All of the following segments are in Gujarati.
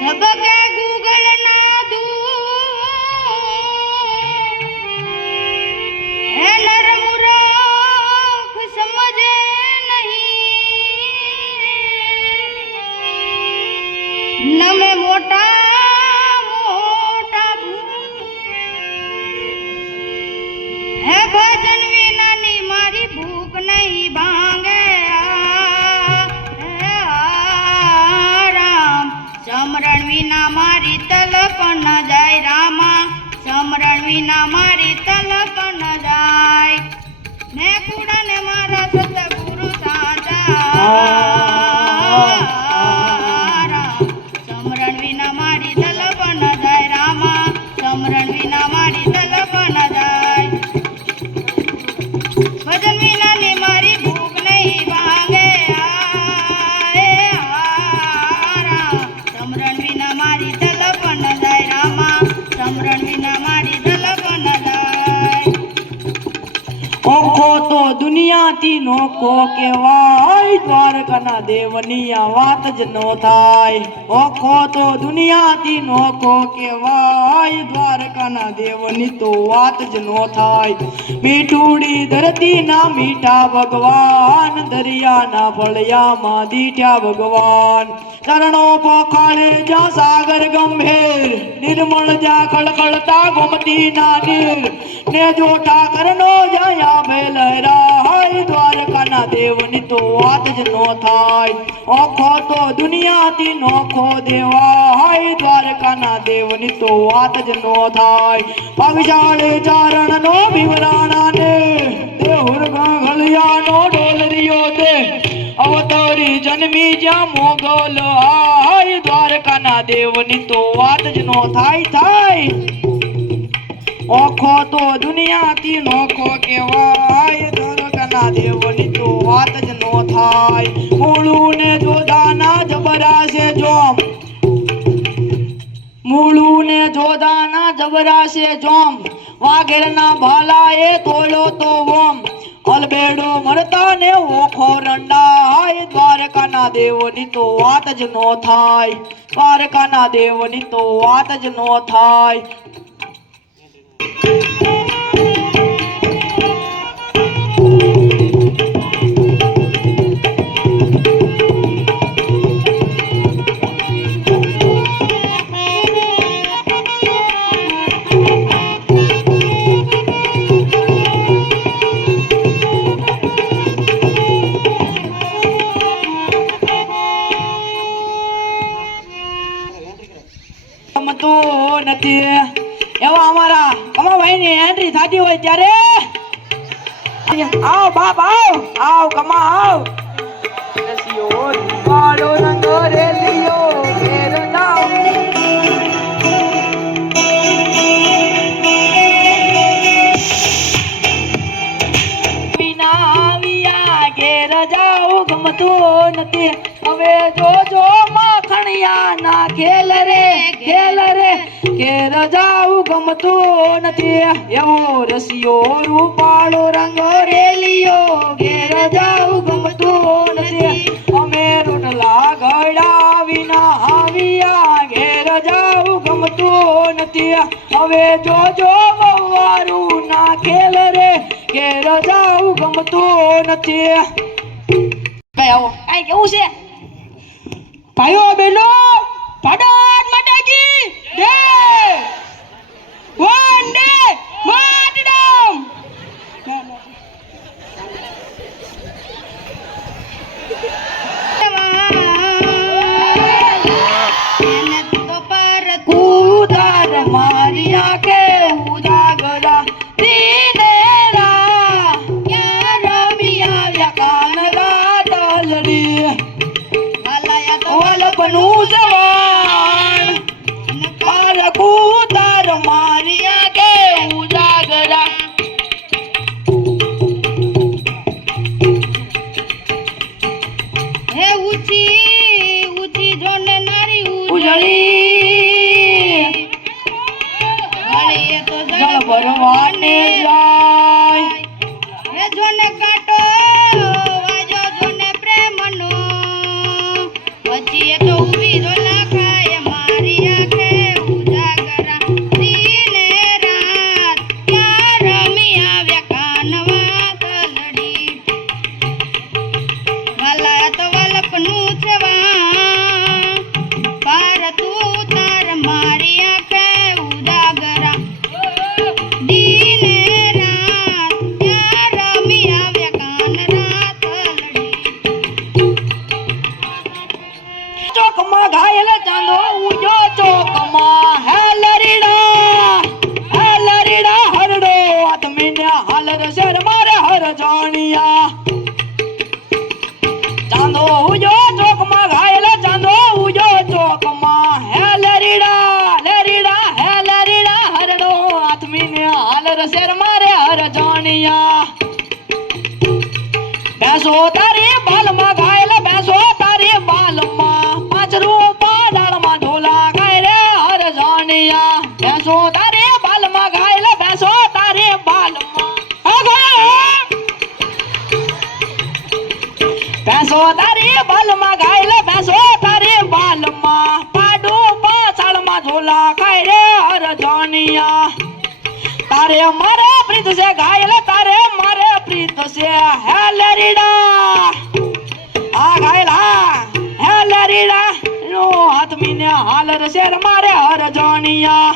ધબકે ગૂગલ ના દૂ હે નર મૂરખ સમજે નહીં નમે મોટા હે ભજન વિનાની મારી ભૂખ નહીં ભાંગે રામ સમરણ વિના મારી તલપ ન જાય રામા સમરણ વિના મારી તલપ ન જાય ને કુડાને મારા સતગુરુ સાચા રામ સમરણ વિના મારી તલપ ન જાય રામા સમરણ વિના મારી તલપ ન જાય ભજન વિનાની મારી ભૂખ નહીં ભાંગે સમરણ વિના મારી તલપ ન જાય રામા સમરણ વિના મારી તલપ ન જાય ઓખો તો દુનિયાથી નોખો કેવાય દ્વારકાના દેવની આ વાત જ નો થાય ઓખો તો દુનિયાથી નોખો કેવાય દ્વારકાના દેવની તો વાત જ નો થાય મીઠુડી ધરતીના મીઠા ભગવાન દરિયાના ફળિયામાં દીઠ્યા ભગવાન ચરણો પોખાળે જ્યાં સાગર ગંભીર નિર્મળ જ્યાં ખળખળતા ગોમતી ના નીર ને જો ઠાકરનો જ્યાં બે લહેરાય દ્વારકાના દેવની તો વાત જ નો થાય ઓખો તો દુનિયાથી નોખો દેવાય દ્વારકાના દેવની તો વાત જ નો થાય પગશાળે ચારણનો ભીમરાણાને દેહુર ગળિયાનો ડોલરિયો દે અવતારી જન્મી જ્યાં મોગલ આય દ્વારકાના દેવની તો વાત જ નો થાય ઓખો તો દુનિયાથી નોખો કેવાય દ્વારકાના દેવની તો વાત જ નો થાય મૂળું ને જોદાના જબરાશે જોમ મૂળું ને જોદાના જબરાશે જોમ વાઘેરના ભાલા એ તોડો તો વોમ અલબેડો મરતા ને ઓખો રંડાય દ્વારકાના દેવની તો વાત જ નો થાય દ્વારકાના દેવની તો વાત જ નો થાય નથી એવા અમારા કમાભાઈ ની એન્ટ્રી થતી હોય ત્યારે આવ બાપ આવ કમા આવ રસિયો પાડો રંગો રેલિયો ઘેર જાવ વિના આવ્યા ઘેર જાવ ગમતું નથી હવે જોજો માખણિયા ના ખેલ રે ઘેર જાવ ગમતું નથી એવો રસિયો રૂપાળો રંગ રેલિયો ઘેર જાવ ગમતું નથી અમે રોટલા ઘડા વિના આવ્યા ઘેર જાવ ગમતું નથી હવે જોજો બવારું ના ખેલ રે ઘેર જાવ ગમતું નથી કઈ આવો કઈ કેવું છે ભાઈઓ બહેનો ભારત માતા કી જય વંદે માતરમ કુદાર મારિયા કે ઉજાગરા દીનેરા ક્યાં રમિયા કાન રાતલડી વલપનું જવાન પાર કુદાર મારિયા કે ઉજાગરા હે ઊંચી જોને નારી ઉજળી ગળીએ તો જળ ભરવાને જાય હે જોને કાટો વાજો જોને પ્રેમનો વચ્ચે તો ઊભી જો લાખાય મારી ચોકમાં ઘાયલ ચાંદો ઉજો ચોકમાં હે લરીડા હરડો આત્મીને હાલર શેર મારે હર જાણિયા ચાંદો ઉજો ચોકમાં ઘાયલ ચાંદો ઉજો ચોકમાં હે લરીડા હરડો આત્મીને હાલર શેર મારે હર જાણિયા બેસો તારી બાલમાં ઘાયલ બેસો તારી બાલમાં પાંચરું પાડાળમાં ઢોલા ગાય રે હર જાણિયા બેસો તારી બાલમાં ઘાયલ બેસો તારી બાલમાં બેસો તારી બાલમાં ઘાયલ બેસો તારી બાલમાં પાડું પાછળમાં ઢોલા ગાય રે હર જાણિયા તારે મારે પ્રીત છે ઘાયલ તારે મારે પ્રીત છે હે લરીડા આ ઘાયલ હે લરીડા નો હાથ મીને હાલર શેર મારે હર જાણિયા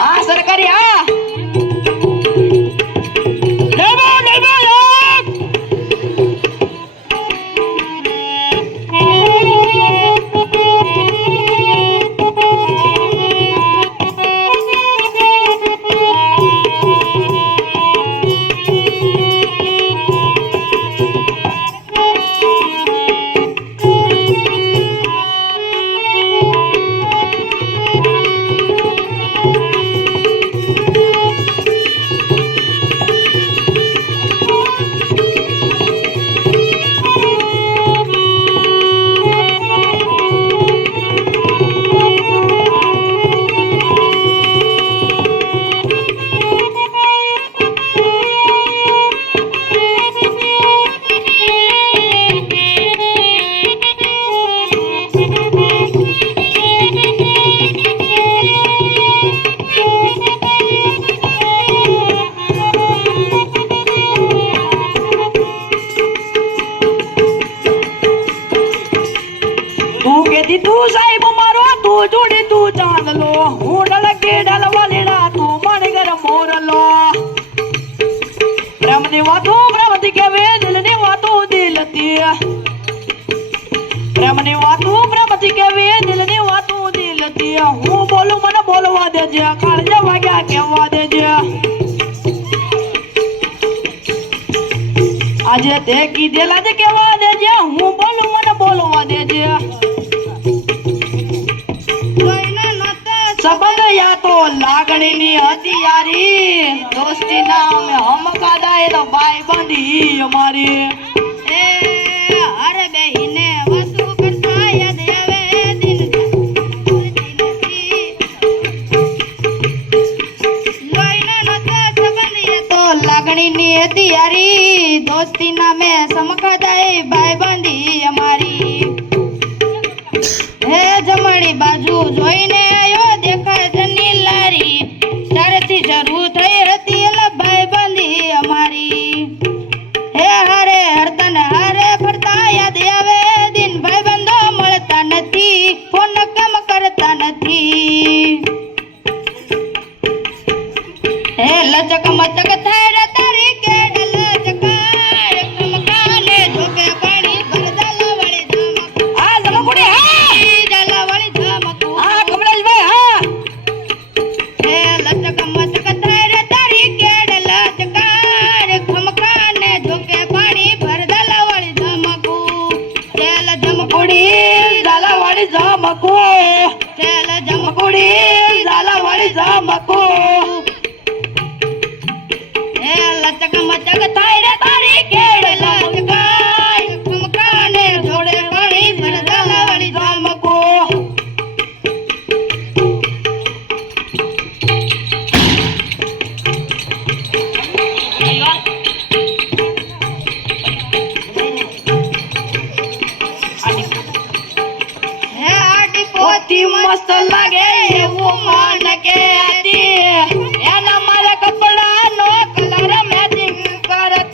આ સરકારી તું સાહેબ મારો તું જોડી તું ચાંદલો હું ડળકે ડલવાલીડા તું મણગર મોરલો પ્રેમની વાતો પ્રેમથી કેવે દિલની વાતો દિલથી પ્રેમની વાતો પ્રેમથી કેવે દિલની વાતો દિલથી હું બોલું મને બોલવા દેજે કાળજે વાગ્યા કહેવા દેજે આજે તે કીધેલા જ કહેવા દેજે હું બોલું મને બોલવા દેજે સંબંધ યા તો લાગણીની હતી યારી દોસ્તી નામે હમ કાદાય તો ભાઈ બંધી અમારી એ હર બેહીને વસુ કરતા યાદ આવે દિન લોહીના નતા સંબંધ તો લાગણીની હતી યારી દોસ્તી નામે સમકાદાય ભાઈ બંધી અમારી હે જમણી બાજુ જોઈને દેખાય જની લારી ત્યારથી શરૂ થઈ હતી એલા ભાઈ બંધી અમારી હે હારે હરતા ને હારે ફરતા યાદ આવે દિન ભાઈ બંધો મળતા નથી ફોન કામ કરતા નથી હે લચક મચક થાય રે તારી કેડ લચકાય કમકાને જોકે પાણી ભરદલ વળી ધમક આ જમકુડી હા દલ વળી ધમક આ કમલેશભાઈ હા લચક મચક થાય રે તારી કેડ લચકાર ખમકાને જોકે પાણી ભરદલ વળી ધમકુ તેલ જમકુડી ઝાલા વાળી જમકુ તેલ જમકુડી ઝાલા વાળી જમકુ લચક મચક થાય રે તારી કેડ લચકાર ખમકાને જોડે પાણી ભરદલ વળી ધમકુ હે આડી પોતી મસ્ત લાગે એવું મન કે હતી એના મારા કપડાનો કલર મેચિંગ કરતી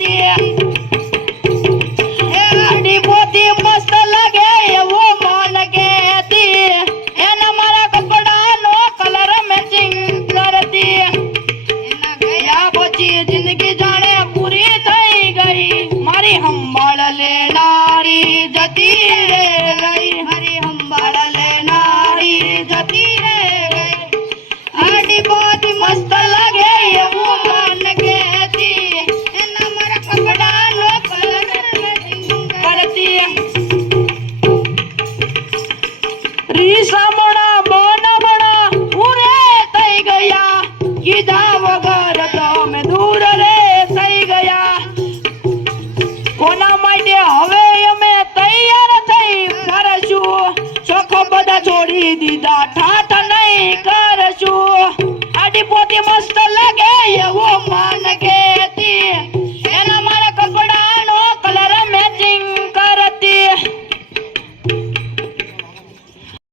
દીધા ઠાઠ નહીં કરશું આડી પોતી મસ્ત લાગે એવો માન કે